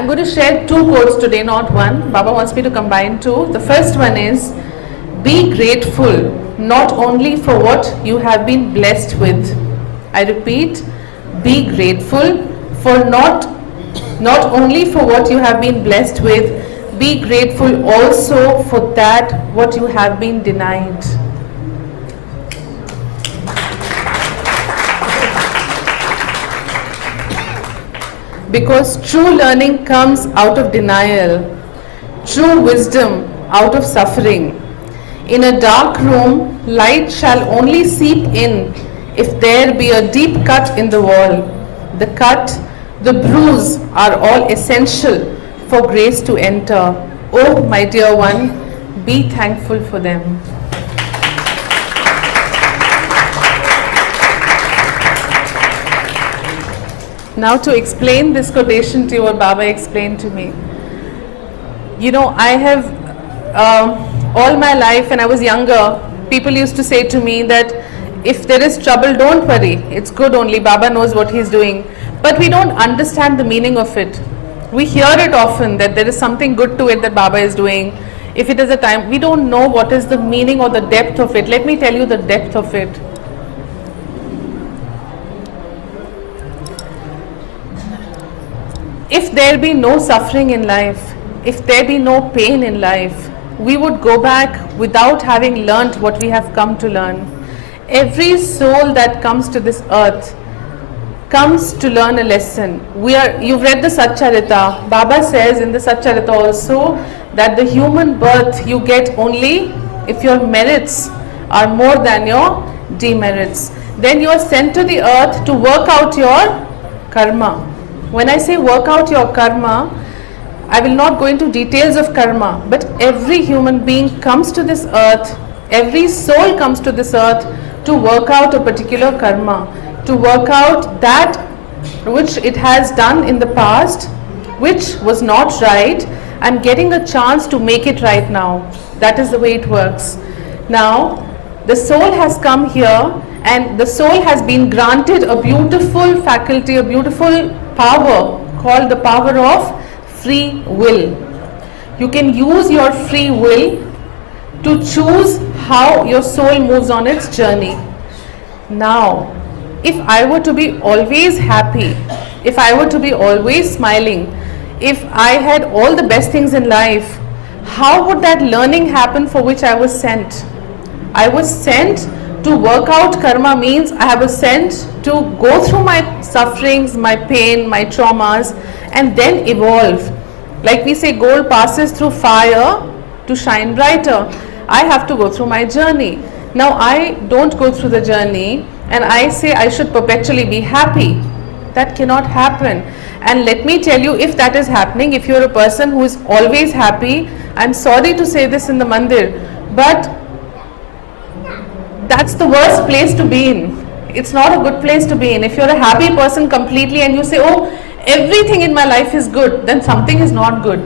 I'm going to share two quotes today, not one. Baba wants me to combine two. The first one is, be grateful not only for what you have been blessed with. I repeat, be grateful for not only for what you have been blessed with, be grateful also for that what you have been denied. Because true learning comes out of denial, true wisdom out of suffering. In a dark room, light shall only seep in if there be a deep cut in the wall. The cut, the bruise are all essential for grace to enter. Oh, my dear one, be thankful for them. Now to explain this quotation to you, what Baba explained to me. You know, I have all my life, when I was younger, people used to say to me that if there is trouble, don't worry, it's good only, Baba knows what he's doing. But we don't understand the meaning of it. We hear it often that there is something good to it that Baba is doing. If it is a time, we don't know what is the meaning or the depth of it. Let me tell you the depth of it. If there be no suffering in life, if there be no pain in life, we would go back without having learnt what we have come to learn. Every soul that comes to this earth comes to learn a lesson. You've read the Satcharita. Baba says in the Satcharita also that the human birth you get only if your merits are more than your demerits. Then you are sent to the earth to work out your karma. When I say work out your karma, I will not go into details of karma, but every human being comes to this earth, every soul comes to this earth to work out a particular karma, to work out that which it has done in the past, which was not right, and getting a chance to make it right now. That is the way it works. Now, the soul has come here and the soul has been granted a beautiful faculty, a beautiful power called the power of free will. You can use your free will to choose how your soul moves on its journey. Now, if I were to be always happy, if I were to be always smiling, if I had all the best things in life, how would that learning happen for which I was sent? I was sent to work out karma, means I was sent to go through my sufferings, my pain, my traumas, and then evolve. Like we say, gold passes through fire to shine brighter. I have to go through my journey. Now I don't go through the journey and I say I should perpetually be happy. That cannot happen. And let me tell you, if that is happening, if you're a person who is always happy, I'm sorry to say this in the mandir, but that's the worst place to be in. It's not a good place to be in. If you're a happy person completely and you say, oh, everything in my life is good, then something is not good.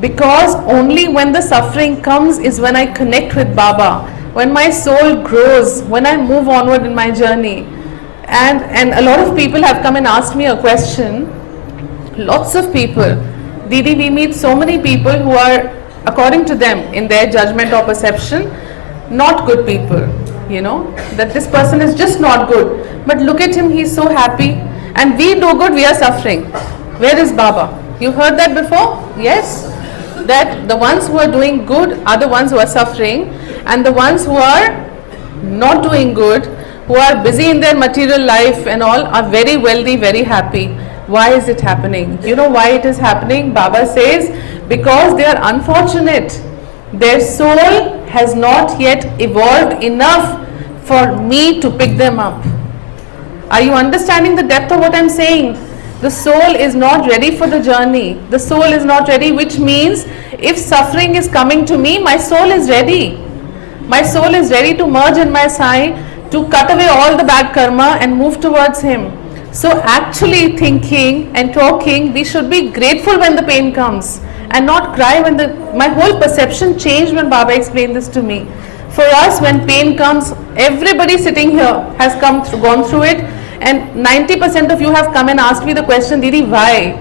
Because only when the suffering comes is when I connect with Baba, when my soul grows, when I move onward in my journey. And a lot of people have come and asked me a question. Lots of people. Didi, we meet so many people who are, according to them, in their judgment or perception, not good people, you know, that this person is just not good. But look at him, he's so happy. And we do good, we are suffering. Where is Baba? You heard that before? Yes? That the ones who are doing good are the ones who are suffering, and the ones who are not doing good, who are busy in their material life and all, are very wealthy, very happy. Why is it happening? You know why it is happening? Baba says, because they are unfortunate. Their soul has not yet evolved enough for me to pick them up. Are you understanding the depth of what I'm saying? The soul is not ready for the journey. The soul is not ready, which means if suffering is coming to me, my soul is ready. My soul is ready to merge in my sai, to cut away all the bad karma and move towards him. So actually thinking and talking, we should be grateful when the pain comes and not cry when my whole perception changed when Baba explained this to me. For us, when pain comes, everybody sitting here has gone through it, and 90% of you have come and asked me the question, Didi, why?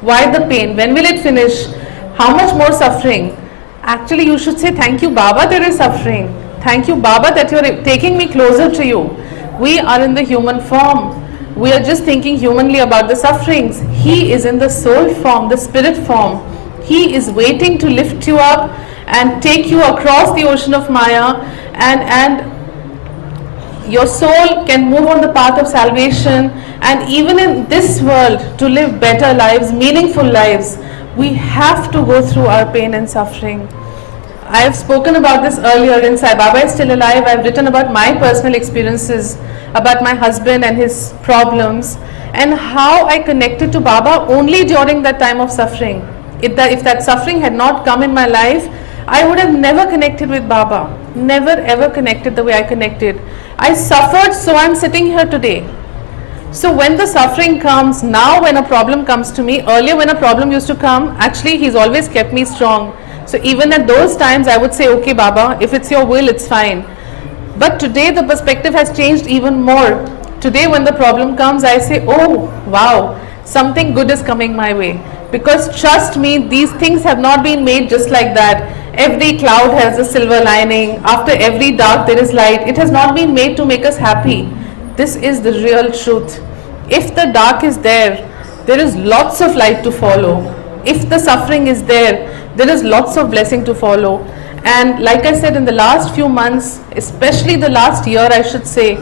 Why the pain? When will it finish? How much more suffering? Actually, you should say, thank you, Baba, there is suffering. Thank you, Baba, that you're taking me closer to you. We are in the human form. We are just thinking humanly about the sufferings. He is in the soul form, the spirit form. He is waiting to lift you up and take you across the ocean of Maya, and your soul can move on the path of salvation. And even in this world, to live better lives, meaningful lives, we have to go through our pain and suffering. I have spoken about this earlier in Sai Baba is Still Alive. I have written about my personal experiences, about my husband and his problems, and how I connected to Baba only during that time of suffering. If that suffering had not come in my life, I would have never connected with Baba. Never ever connected the way I connected. I suffered, so I'm sitting here today. So when the suffering comes, now when a problem comes to me, earlier when a problem used to come, actually He's always kept me strong. So even at those times I would say, okay Baba, if it's your will, it's fine. But today the perspective has changed even more. Today when the problem comes, I say, oh wow, something good is coming my way. Because trust me, these things have not been made just like that. Every cloud has a silver lining. After every dark there is light. It has not been made to make us happy. This is the real truth. If the dark is there, there is lots of light to follow. If the suffering is there, there is lots of blessing to follow. And like I said, in the last few months, especially the last year I should say,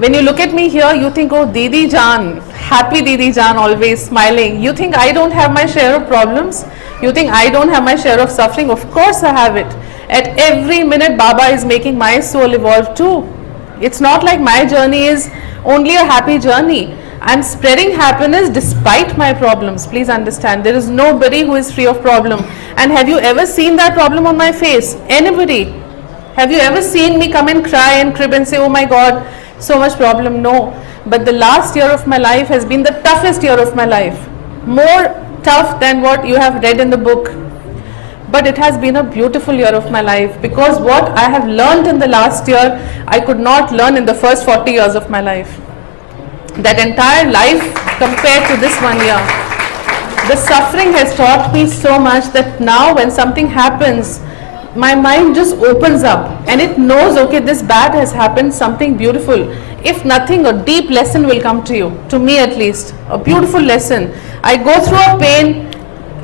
when you look at me here, you think, oh Didi Jaan, happy Didi Jaan, always smiling. You think I don't have my share of problems? You think I don't have my share of suffering? Of course I have it. At every minute Baba is making my soul evolve too. It's not like my journey is only a happy journey. I'm spreading happiness despite my problems. Please understand, there is nobody who is free of problem. And have you ever seen that problem on my face? Anybody? Have you ever seen me come and cry and crib and say, oh my God, so much problem? No. But the last year of my life has been the toughest year of my life. More tough than what you have read in the book. But it has been a beautiful year of my life, because what I have learned in the last year, I could not learn in the first 40 years of my life. That entire life compared to this 1 year. The suffering has taught me so much that now when something happens, my mind just opens up and it knows, okay, this bad has happened, something beautiful. If nothing, a deep lesson will come to you, to me at least, a beautiful lesson. I go through a pain,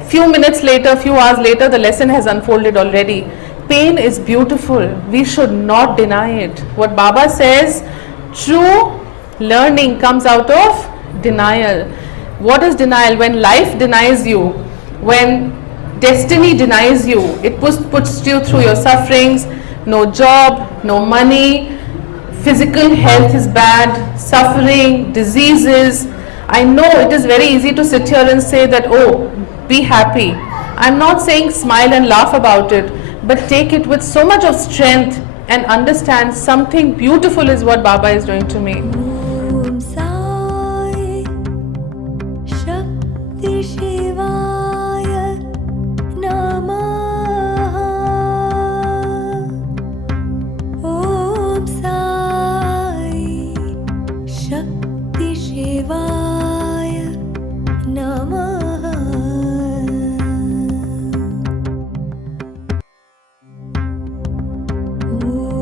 few minutes later, few hours later, the lesson has unfolded already. Pain is beautiful. We should not deny it. What Baba says, true learning comes out of denial. What is denial? When life denies you, when destiny denies you, it puts you through your sufferings, no job, no money, physical health is bad, suffering, diseases. I know it is very easy to sit here and say that, oh, be happy. I'm not saying smile and laugh about it, but take it with so much of strength and understand something beautiful is what Baba is doing to me. Om Sai Shakti Shivaya Namaha. Om Sai Shakti Shivaya Namaha. Om